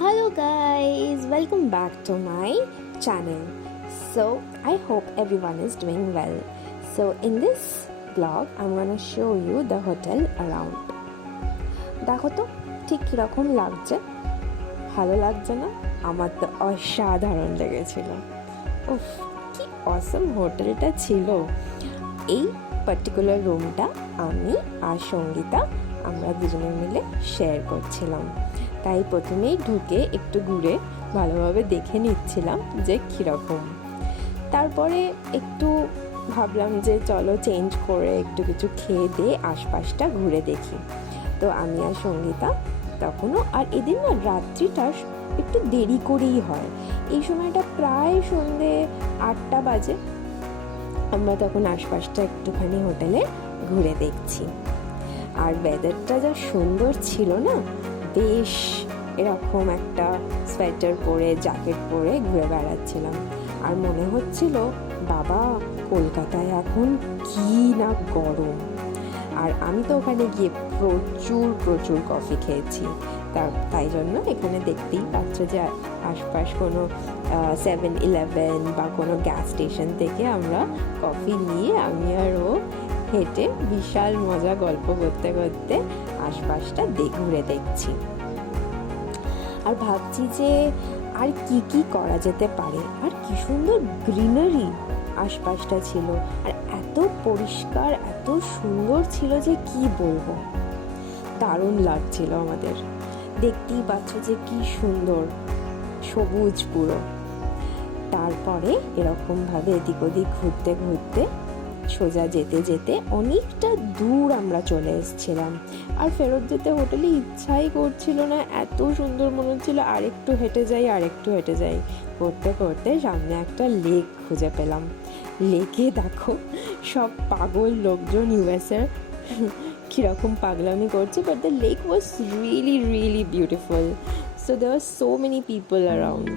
Hello guys, welcome back to my channel. So I hope everyone is doing well. So in this vlog I'm gonna show you the hotel around. দেখো তো ঠিক কিরকম লাগছে, ভালো লাগছে না? আমার তো অসাধারণ লেগেছিল। উফ, কি অসম হোটেলটা ছিল। এই পার্টিকুলার রুমটা আমি আর সঙ্গীতা আমরা দুজনে মিলে শেয়ার করছিলাম, তাই প্রথমেই ঢুকে একটু ঘুরে ভালোভাবে দেখে নিচ্ছিলাম যে কীরকম। তারপরে একটু ভাবলাম যে চলো চেঞ্জ করে একটু কিছু খেয়ে দিয়ে আশপাশটা ঘুরে দেখি। তো আমি আর সঙ্গীতা তখনও, আর এদিন না রাত্রিটা একটু দেরি করেই হয়, এই সময়টা প্রায় সন্ধে 8টা বাজে। আমরা তখন আশপাশটা একটুখানি হোটেলে ঘুরে দেখছি, আর ওয়েদারটা যা সুন্দর ছিল না, বেশ এরকম একটা সোয়েটার পরে জ্যাকেট পরে ঘুরে বেড়াচ্ছিলাম, আর মনে হচ্ছিল বাবা কলকাতায় এখন কি না গরম। আর আমি তো ওখানে গিয়ে প্রচুর কফি খেয়েছি, তাই জন্য এখানে দেখতেই পাচ্ছ যে আশপাশ কোনো 7-Eleven বা কোনো গ্যাস স্টেশন থেকে আমরা কফি নিয়ে আমি আর ও হেঁটে বিশাল মজা গল্প করতে করতে আশপাশটা ঘুরে দেখছি, আর ভাবছি যে আর কি করা যেতে পারে। আর কি সুন্দর গ্রিনারি আশপাশটা ছিল, আর এত পরিষ্কার এত সুন্দর ছিল যে কি বলবো, দারুণ লাগছিল আমাদের। দেখতেই পাচ্ছ যে কি সুন্দর সবুজ পুরো। তারপরে এরকমভাবে এদিক ওদিক ঘুরতে ঘুরতে সোজা যেতে যেতে অনেকটা দূর আমরা চলে এসেছিলাম, আর ফেরত যেতে হোটেলে ইচ্ছাই করছিল না, এত সুন্দর মনে হচ্ছিল আরেকটু হেঁটে যাই করতে করতে সামনে একটা লেক খুঁজে পেলাম। লেকে দেখো সব পাগল লোকজন ইউএসের কীরকম পাগলামি করছে, but the lake was really beautiful. So there were so many people around.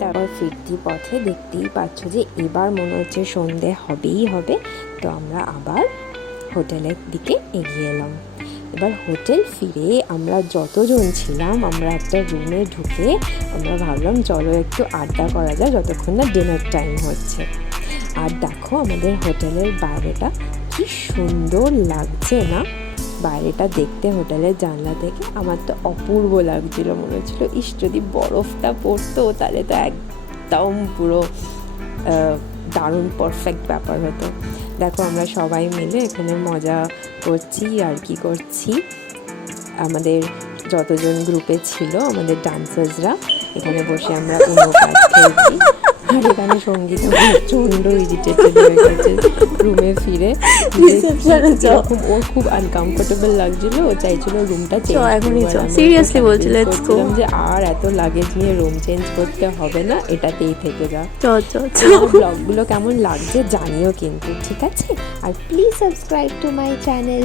তারপর ফিরতি পথে দেখতেই পাচ্ছ যে এবার মনে হচ্ছে সন্ধে হবেই হবে, তো আমরা আবার হোটেলের দিকে এগিয়ে এলাম। এবার হোটেল ফিরে আমরা যতজন ছিলাম আমরা একটা রুমে ঢুকে আমরা ভাবলাম চলো একটু আড্ডা করা যায় যতক্ষণ না ডিনার টাইম হচ্ছে। আর দেখো আমাদের হোটেলের বাইরেটা কি সুন্দর লাগছে না, বাইরেটা দেখতে হোটেলের জানলা থেকে আমার তো অপূর্ব লাগছিল, মনে হচ্ছিলো ইস যদি বরফটা পড়তো তাহলে তো একদম পুরো দারুণ পারফেক্ট ব্যাপার হতো। দেখো আমরা সবাই মিলে এখানে মজা করছি আর কি করছি, আমাদের যতজন গ্রুপে ছিল আমাদের ডান্সার্সরা এখানে বসে আমরা অন্য কাজ খেয়েছি। আর এখানে সঙ্গীত প্রচণ্ড ইরিটেটেড হয়ে গেছে রুমে ফিরে, যখন ওর খুব আনকমফোর্টেবল লাগছিল, ও চাইছিল রুমটা সিরিয়াসলি বলছিলাম যে আর এত লাগেজ নিয়ে রুম চেঞ্জ করতে হবে না, এটাতেই থেকে যা। ব্লগগুলো কেমন লাগছে জানিও কিন্তু, ঠিক আছে? আর please subscribe to my channel.